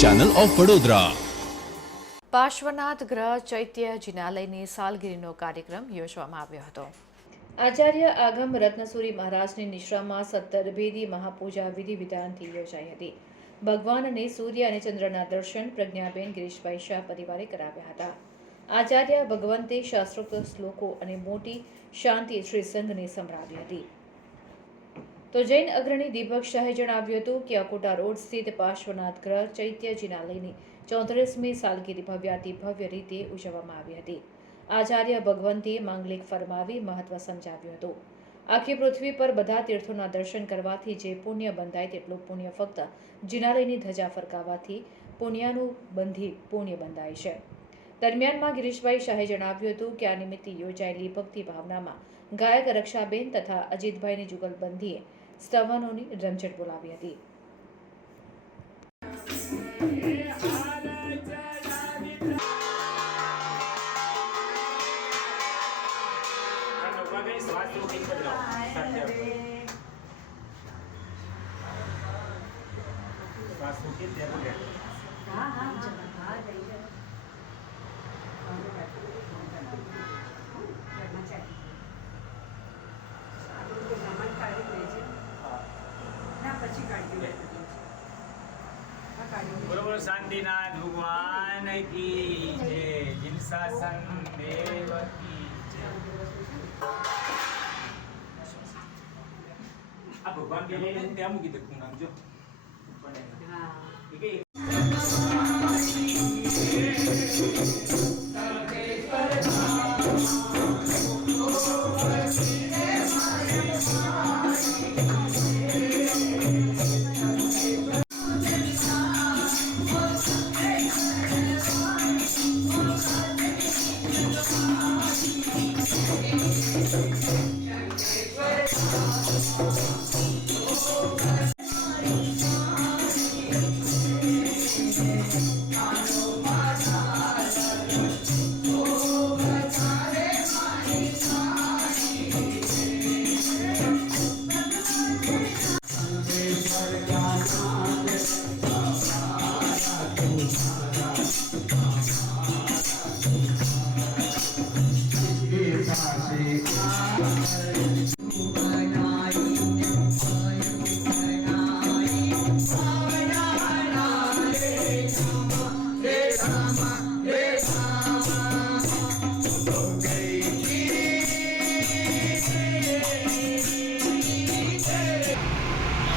Channel of Vadodara. Parshvanath ગ્રહ ચૈત્ય જિનાલયની સાલગીરીનો કાર્યક્રમ યોજવામાં આવ્યો હતો. આચાર્ય આગમ રત્નસુરી મહારાજની નિશ્રામાં 17 ભેદી મહાપૂજા વિધિ વિધાનથી યોજાઈ હતી. ભગવાનને સૂર્ય અને ચંદ્રના દર્શન પ્રજ્ઞાબેન ગિરીશભાઈ શાહ પરિવારે કરાવ્યા હતા. આચાર્ય ભગવંતે શાસ્ત્રોક્ત શ્લોકો અને મોટી શાંતિ શ્રી સંઘને સંભળાવી હતી. તો જૈન અગ્રણી દીપક શાહે જણાવ્યું હતું કે અકોટા રોડ સ્થિત પાર્શ્વનાથ ગ્રહ ચૈત્ય જિનાલયની 34મી સાલગીરી ભવ્યાતિ ભવ્ય રીતે ઉજવવામાં આવી હતી. આચાર્ય ભગવંતે માંગલિક ફરમાવી મહત્વ સમજાવ્યું હતું. આખી પૃથ્વી પર બધા તીર્થોના દર્શન કરવાથી જે પુણ્ય બંધાય તેટલું પુણ્ય ફક્ત જિનાલયની ધજા ફરકાવવાથી પુણ્યાનું બંધી પુણ્ય બંધાય છે. દરમિયાનમાં ગિરીશભાઈ શાહે જણાવ્યું હતું કે આ નિમિત્તે યોજાયેલી ભક્તિ ભાવનામાં ગાયક રક્ષાબેન તથા અજીતભાઈની જુગલબંધીએ સ્તવનોની રમઝટ બોલાવી હતી. બરોબર. શાંતિનાથ ભગવાન કી જય. જીનશાસન દેવ કી જય. આ ભગવાન કે ત્યાં મૂકી દે નામ જો.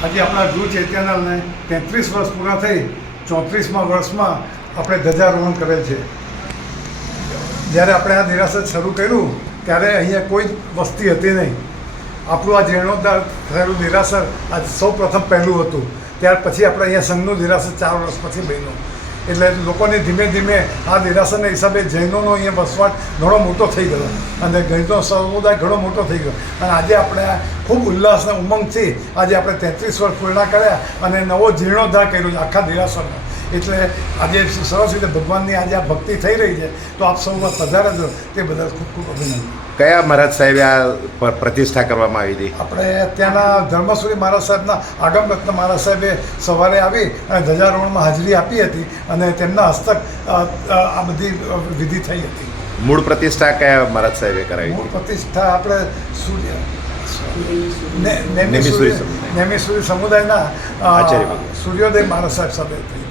આજે આપણા ધ્રુવ ચૈત્યનાલને 33 વર્ષ પૂરા થઈ 34મા વર્ષમાં આપણે ધ્વજારોહણ કરેલ છે. જ્યારે આપણે આ નિરાસર શરૂ કર્યું ત્યારે અહીંયા કોઈ વસ્તી હતી નહીં. આપણું આ જીર્ણોદ્ધાર થયેલું નિરાસર આજ સૌ પ્રથમ પહેલું હતું. ત્યાર પછી આપણે અહીંયા સંઘનું નિરાસર 4 વર્ષ પછી બન્યું. એટલે લોકોને ધીમે ધીમે આ નિરાસરના હિસાબે જૈનોનો અહીંયા વસવાટ ઘણો મોટો થઈ ગયો અને જૈનનો સમુદાય ઘણો મોટો થઈ ગયો. અને આજે આપણે ખૂબ ઉલ્લાસના ઉમંગથી આજે આપણે 33 વર્ષ પૂર્ણ કર્યા અને નવો જીર્ણોદ્ધાર કર્યો છે આખા નિરાસરનો. એટલે આજે સરસ રીતે ભગવાનની આજે આ ભક્તિ થઈ રહી છે. તો આપ સૌમાં પધારજો તે બદલ ખૂબ ખૂબ અભિનંદન. કયા મહારાજ સાહેબે આ પ્રતિષ્ઠા કરવામાં આવી હતી? આપણે ત્યાંના ધર્મસુરી મહારાજ સાહેબના આગમ રત્ન મહારાજ સાહેબે સવારે આવી અને ધ્વજારોહણમાં હાજરી આપી હતી અને તેમના હસ્તક આ બધી વિધિ થઈ હતી. મૂળ પ્રતિષ્ઠા કયા મહારાજ સાહેબે કરાવી? મૂળ પ્રતિષ્ઠા આપણે નેમિસુરી સમુદાયના સૂર્યોદય મહારાજ સાહેબ સાથે થઈ.